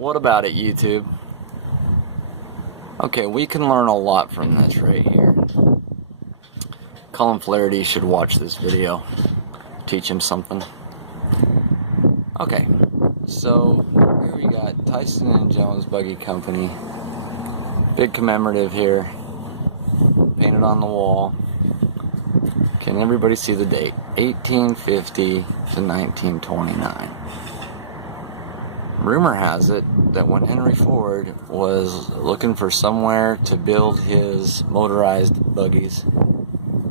What about it, YouTube? Okay, we can learn a lot from this right here. Colin Flaherty should watch this video. Teach him something. Okay, so here we got Tyson and Jones Buggy Company. Big commemorative here. Painted on the wall. Can everybody see the date? 1850 to 1929. Rumor has it that when Henry Ford was looking for somewhere to build his motorized buggies,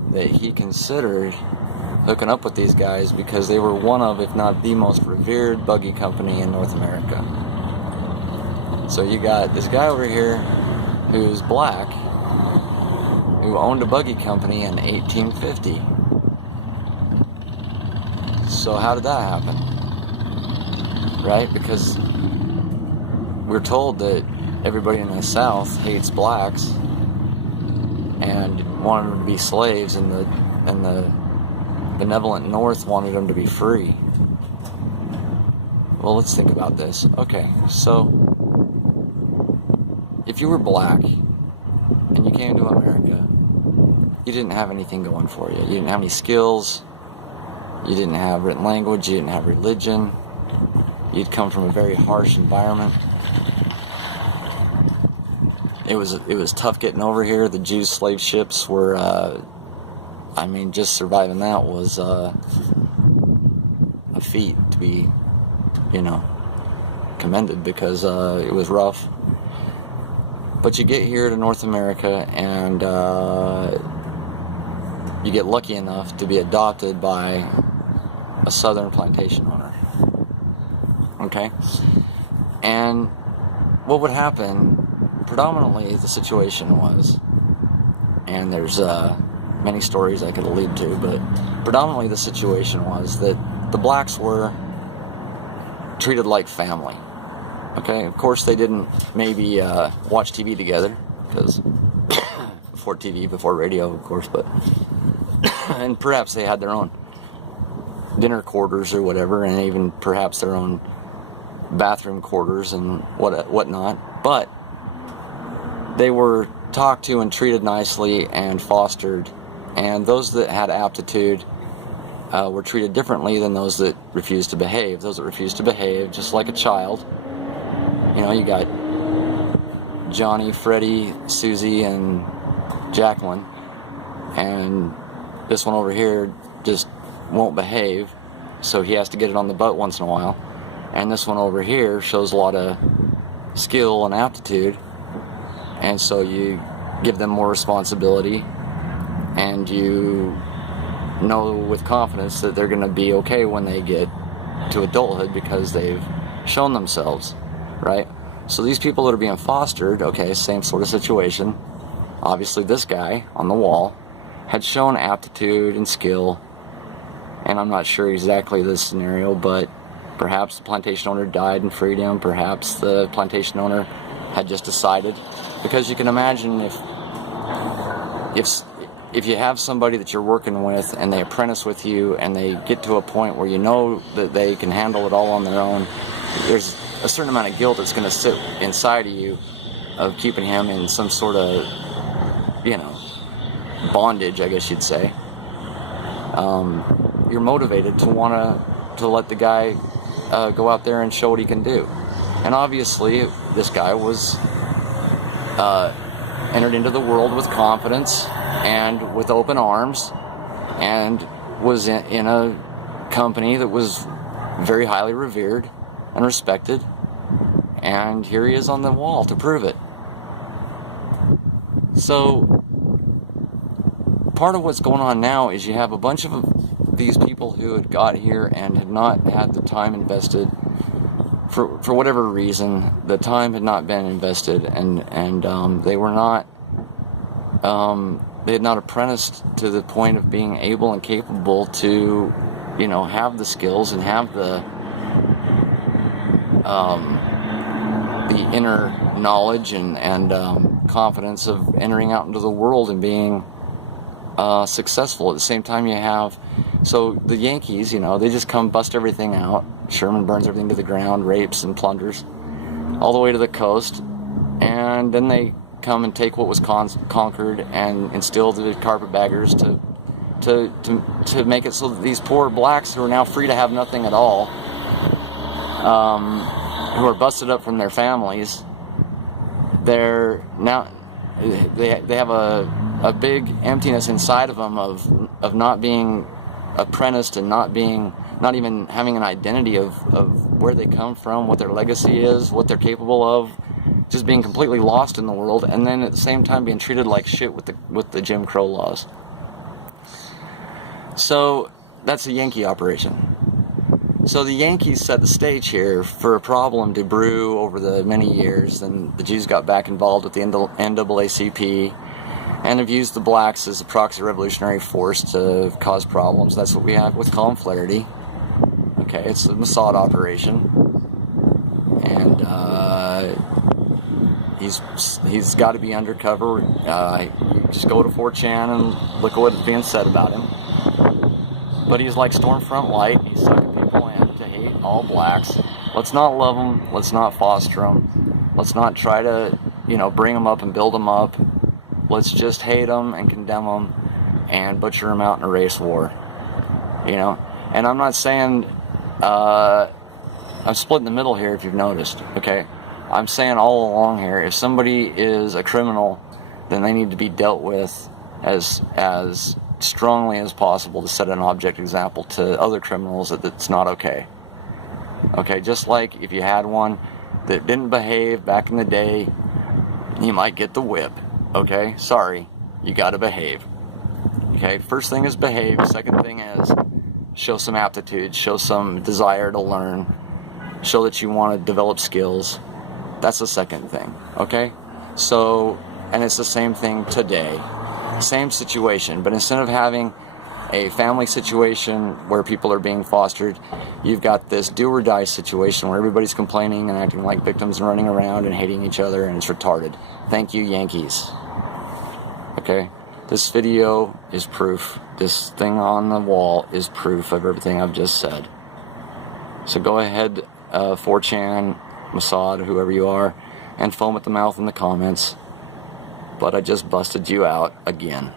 that he considered hooking up with these guys because they were one of, if not the most revered buggy company in North America. So you got this guy over here who's black, who owned a buggy company in 1850. So how did that happen? Right? Because we're told that everybody in the South hates blacks and wanted them to be slaves, and the benevolent North wanted them to be free. Well, let's think about this. Okay, so if you were black and you came to America, you didn't have anything going for you. You didn't have any skills. You didn't have written language. You didn't have religion. You'd come from a very harsh environment. It was tough getting over here. The Jews slave ships were, just surviving that was a feat to be, commended, because it was rough. But you get here to North America and you get lucky enough to be adopted by a southern plantation owner. Okay? And what would happen, predominantly the situation was, and there's many stories I could allude to, but predominantly the situation was that the blacks were treated like family. Okay? Of course they didn't maybe watch TV together, because before TV, before radio, of course, but and perhaps they had their own dinner quarters or whatever, and even perhaps their own bathroom quarters and whatnot, but they were talked to and treated nicely and fostered, and those that had aptitude were treated differently than those that refused to behave. Those that refused to behave, just like a child, you got Johnny, Freddie, Susie, and Jacqueline, and this one over here just won't behave, so he has to get it on the butt once in a while. And this one over here shows a lot of skill and aptitude, and so you give them more responsibility, and you know with confidence that they're going to be okay when they get to adulthood because they've shown themselves, right? So these people that are being fostered, okay, same sort of situation. Obviously this guy on the wall had shown aptitude and skill, and I'm not sure exactly the scenario, but perhaps the plantation owner died and freed him. Perhaps the plantation owner had just decided, because you can imagine if you have somebody that you're working with and they apprentice with you and they get to a point where you know that they can handle it all on their own, there's a certain amount of guilt that's going to sit inside of you of keeping him in some sort of, bondage, I guess you'd say. You're motivated to want to let the guy go out there and show what he can do. And obviously this guy was entered into the world with confidence and with open arms, and was in a company that was very highly revered and respected, and here he is on the wall to prove it. So part of what's going on now is you have a bunch of these people who had got here and had not had the time invested, for whatever reason. The time had not been invested, and they were not they had not apprenticed to the point of being able and capable to have the skills and have the inner knowledge and confidence of entering out into the world and being successful. At the same time, you have, so the Yankees, they just come bust everything out. Sherman burns everything to the ground, rapes and plunders. all the way to the coast, and then they come and take what was conquered and instill the carpetbaggers to make it so that these poor blacks who are now free to have nothing at all, who are busted up from their families, they're now they have a big emptiness inside of them of not being apprenticed and not even having an identity of where they come from, what their legacy is, what they're capable of, just being completely lost in the world, and then at the same time being treated like shit with the Jim Crow laws. So that's a Yankee operation. So the Yankees set the stage here for a problem to brew over the many years, and the Jews got back involved with the NAACP and have used the blacks as a proxy revolutionary force to cause problems. That's what we have with Colin Flaherty. Okay, it's a Mossad operation, and he's got to be undercover. You just go to 4chan and look at what's being said about him. But he's like Stormfront Light. He's sucking people in to hate all blacks. Let's not love them. Let's not foster them. Let's not try to, bring them up and build them up. Let's just hate them and condemn them and butcher them out in a race war. And I'm not saying, I'm split in the middle here if you've noticed, okay? I'm saying all along here, if somebody is a criminal, then they need to be dealt with as strongly as possible to set an object example to other criminals that it's not okay. Okay, just like if you had one that didn't behave back in the day, you might get the whip. Okay, sorry, you gotta behave. Okay, first thing is behave. Second thing is show some aptitude, show some desire to learn, show that you want to develop skills. That's the second thing. Okay, so, and it's the same thing today. Same situation, but instead of having a family situation where people are being fostered, you've got this do or die situation where everybody's complaining and acting like victims and running around and hating each other, and it's retarded. Thank you, Yankees. Okay, this video is proof. This thing on the wall is proof of everything I've just said. So go ahead, 4chan, Mossad, whoever you are, and foam at the mouth in the comments. But I just busted you out again.